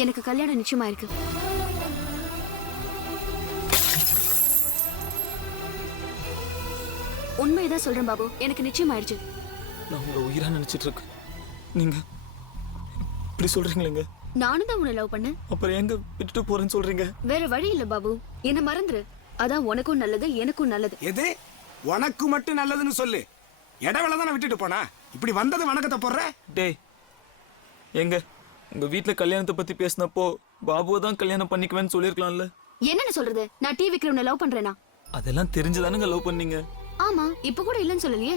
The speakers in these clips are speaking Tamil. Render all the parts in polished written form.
எனக்கு கல்யாணம் நிச்சயமா இருக்கு. உண்மையதான் சொல்றேன் பாபு, எனக்கு நிச்சயமாயிடுச்சு. நான் உங்களை உயிரா நினைச்சிட்டு இருக்கேன். நீங்க இப்படி சொல்றீங்களேங்க? நானும் தான் உன்னை லவ் பண்ணேன். அப்புறம் எங்க விட்டுட்டு போறேன்னு சொல்றீங்க? வேற வழி இல்ல பாபு, என்ன மறந்துரு. அதான் உனக்கும் நல்லது, எனக்கும் நல்லது. எது உனக்கு மட்டும் நல்லதுன்னு சொல்லு. இடவேளை தானே விட்டுட்டு போனா. இப்படி வந்தது வணக்கத்தை போடுற. டேய், எங்க உங்க வீட்டுல கல்யாணத்தை பத்தி பேசினப்போ பாபுவை தான் கல்யாணம் பண்ணிக்குவேன்னு சொல்லிருக்கலாம்ல. என்னன்னு சொல்றது? நான் டிவி விக்ரம்னை லவ் பண்றேனா? அதெல்லாம் தெரிஞ்சுதானுங்க லவ் பண்ணீங்க. ஆமா, இப்ப கூட இல்லன்னு சொல்லலையே.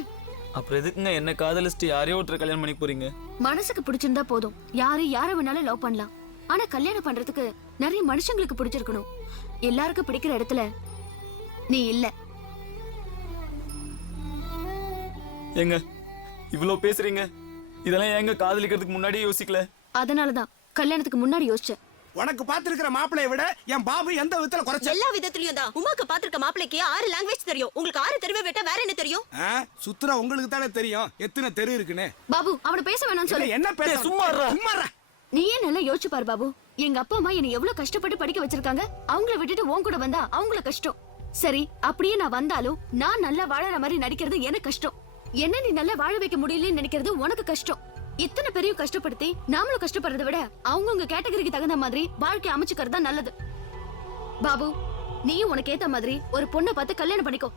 அப்புறம் எதுக்குங்க என்ன காதலிச்சுட்டு யாரையோ ஒருத்தர் கல்யாணம் பண்ணி போறீங்க? மனசுக்கு பிடிச்சிருந்தா போதும், யார வேணாலும் லவ் பண்ணலாம். ஆனா கல்யாணம் பண்றதுக்கு நிறைய மனுஷங்களுக்கு பிடிச்சிருக்கணும். எல்லாருக்கும் பிடிக்கிற இடத்துல நீ இல்ல. ஏங்க இவ்வளவு பேசுறீங்க, இதெல்லாம் ஏங்க காதலிக்கிறதுக்கு முன்னாடியே யோசிக்கல? அதனாலதான் கல்யாணத்துக்கு முன்னாடி யோசிச்சேன். உனக்கு பாத்துருக்கிற மாப்பிளைய விட என் பாபு எந்த விதத்துல குறைச்ச? எல்லா விதத்திலயும் தான். உமாக்கு பாத்துருக்க மாப்பிளைக்கு 6 லாங்குவேஜ் தெரியும். உங்களுக்கு 6 தெருவை விட்டா வேற என்ன தெரியும்? சுத்துறா உங்களுக்கு தானே தெரியும் எத்தனை தெரு இருக்குன்னு. பாபு, அவனை பேச வேணாம்னு சொல்லு. என்ன பேச? சும்மா இருடா. சும்மா இருடா. நீயே நல்லா யோசிச்சு பாரு பாபு. எங்க அப்பா அம்மா என்னை எவ்வளவு கஷ்டப்பட்டு படிக்க வச்சிருக்காங்க. அவங்கள விட்டுட்டு உன் கூட வந்தா அவங்கள கஷ்டம். சரி, அப்படியே நான் வந்தாலும் நான் நல்லா வாழற மாதிரி நடிக்கிறது எனக்கு கஷ்டம். என்ன நீ நல்லா வாழ வைக்க முடியலன்னு நினைக்கிறது உனக்கு கஷ்டம். இத்தனை பெரிய கஷ்டப்படுத்தி நாமளும் கஷ்டப்படுறதை விட அவங்கவுங்க கேட்டகரிக்கு தகுந்த மாதிரி வாழ்க்கை அமைச்சுக்கிறது தான் நல்லது. பாபு, நீயும் உனக்கு ஏத்த மாதிரி ஒரு பொண்ணை பார்த்து கல்யாணம் பண்ணிக்கோ.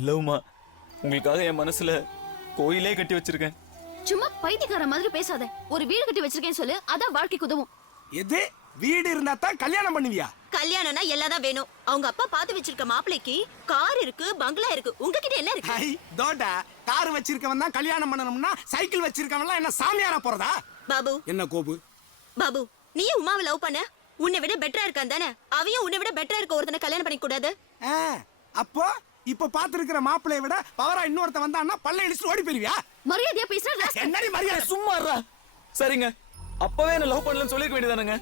இல்லவுமா, உங்களுக்காக என் மனசுல கோயிலே கட்டி வச்சிருக்கேன். சும்மா பைத்தியக்கார மாதிரி பேசாத. ஒரு வீடு கட்டி வச்சிருக்கேன்னு சொல்லு, அதான் வாழ்க்கைக்கு உதவும். எது வீடு இருந்தா தான் கல்யாணம் பண்ணுவியா? கல்யாணம்னா எல்லாதான் வேணும். அவங்க அப்பா பாத்து வச்சிருக்க மாப்பிளைக்கு கார் இருக்கு, பங்களா இருக்கு. உங்ககிட்ட என்ன இருக்கு? ஐ தோடா, கார் வச்சிருக்கவன் தான் கல்யாணம் பண்ணணும்னா சைக்கிள் வச்சிருக்கவன்லாம் என்ன சாமியாரா போறதா? பாபு, என்ன கோபு? பாபு, நீயும் உமாவை லவ் பண்ண? உன்னை விட பெட்டரா இருக்கான் தானே? அவையும் உன்னை விட பெட்டரா இருக்க ஒருத்தனை கல்யாணம் பண்ணிக்க கூடாது? அப்போ இப்ப பாத்துருக்கிற மாப்பிளைய விட பவரா இன்னொருத்த வந்தான்னா பல்ல இடிச்சு ஓடி போயிருவியா? மரியாதையா பேசுற. என்னடி மரியாதை? சும்மா இருடா. சரிங்க, அப்பவே என்ன லவ் பண்ணலன்னு சொல்லிருக்க வேண்டியதானுங்க.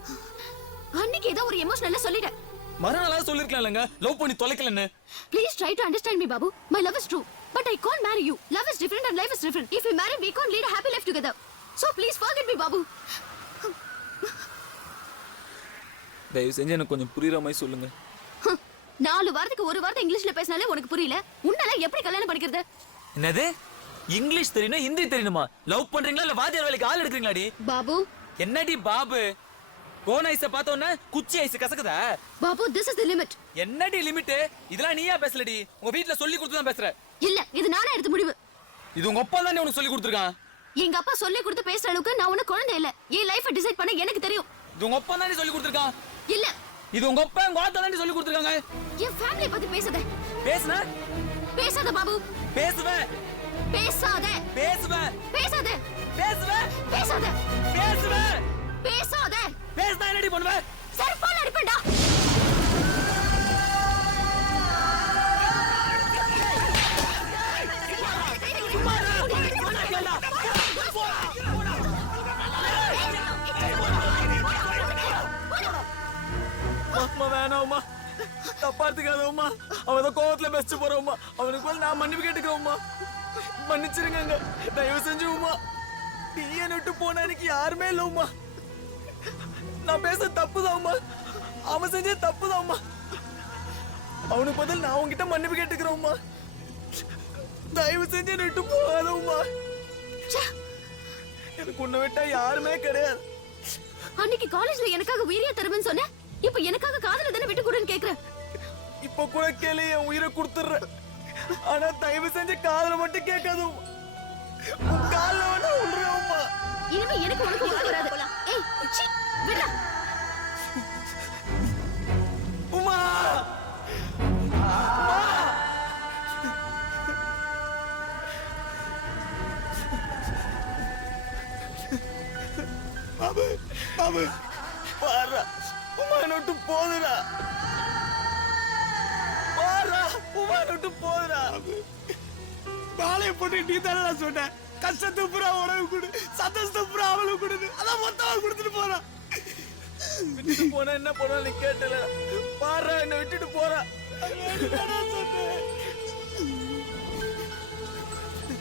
அன்னைக்கு ஏதோ ஒரு எமோஷனல்ல சொல்லிட்டேன். மறுநாளா சொல்லிருக்கலாம் இல்லங்க லவ் பண்ணி தொலைக்கலன்னு. Please try to understand me, Babu. My love is true, but I can't marry you. Love is different and life is different. If we marry, we can't lead a happy life together. So please forget me, Babu. தயவு செஞ்சு எனக்கு கொஞ்சம் புரியுற மாதிரி சொல்லுங்க. 4 வாரத்துக்கு ஒரு வார்த்தை இங்கிலீஷ்ல பேசினாலே உனக்கு புரியல. உன்னால எப்படி கல்யாணம் பண்ணிக்கிறது? என்னது? இங்கிலீஷ் தெரியணும், ஹிந்தி தெரியணுமா? லவ் பண்றீங்களா இல்ல வாத்தியார் வேலைக்கு ஆள் எடுக்கிறீங்களாடி? பாபு, என்னடி பாபு? கோன் ஐஸ பார்த்தோன்னா குச்சி ஐஸ் கசக்குதா? Babu, this is the limit. என்னடி லிமிட்? இதெல்லாம் நீயா பேசலடி, உங்க வீட்ல சொல்லி கொடுத்து தான் பேசுற. இல்ல, இது நானே எடுத்த முடிவு. இது உங்க அப்பா தானே உனக்கு சொல்லி கொடுத்துருக்கான். எங்க அப்பா சொல்லி கொடுத்து பேசுற அளவுக்கு நான் ஒண்ணு குழந்தை இல்ல. என் லைஃபை டிசைட் பண்ண எனக்கு தெரியும். இது உங்க அப்பா தானே சொல்லி கொடுத்துருக்கான். இல்ல, இது உங்க அப்பா உங்க ஆத்தா தானே சொல்லி கொடுத்துருக்காங்க. என் ஃபேமிலி பத்தி பேசாத. பேசுன? பேசாத பாபு. பேசுவேன். பேசாத. பேசுவேன். பேசாத. பேசுவேன். பேசாத. பேசுவேன். பேசாத. பேசுனா என்னடி பண்ணுவ? செருப்பால அடிப்பேன்டா. அம்மா வேணாம்மா, தப்பா எடுத்துக்காதம்மா. அவன் கோவத்துல பெஸ்ட் போறோம்மா. அவனுக்கு போல நான் மன்னிப்பு கேட்டுக்கிறோம்மா. மன்னிச்சிருங்க, தயவு செஞ்சுமா. நீ என்ன விட்டு போன எனக்கு யாருமே இல்லம்மா. நான் பேச தப்புதாம்மா, அவன் செஞ்ச தப்புதாம்மா. அவனுக்கு பதில் நான் உன்கிட்ட மன்னிப்பு கேட்டுக்கிறோம்மா. தயவு செஞ்சு என்ன விட்டு போகாதம்மா. எனக்கு உன்னை விட்டா யாருமே கிடையாது. அன்னைக்கு காலேஜ்ல எனக்காக உயிரியா தருவேன்னு சொன்ன, இப்ப எனக்காக காதல தானே விட்டு கொடுன்னு கேக்குறேன். இப்ப கூட கேளு, என் உயிரை கொடுத்துடுறேன். ஆனா தயவு செஞ்சு காதல மட்டும் கேட்காதும். கால வேணா விடுறோம்மா. இனிமே எனக்கு உனக்கு ஒத்து வராது. ஏய், சீ, விடுடா. உமா, பாபு, பாபு பாரா, உமா நோட்டு போதுடா. பாரா, உமா நோட்டு போதுடா. மாலையை போட்டு நீ தானே சொன்ன கஷ்டத்தை பூரா உணவு கொடு, சந்தோஷத்தை பூரா அவளுக்கு கொடுது. அதான் மொத்தமா கொடுத்துட்டு போறான். விட்டுட்டு போனா என்ன பண்ணுவான்னு கேட்டல. பாரா, என்ன விட்டுட்டு போறா.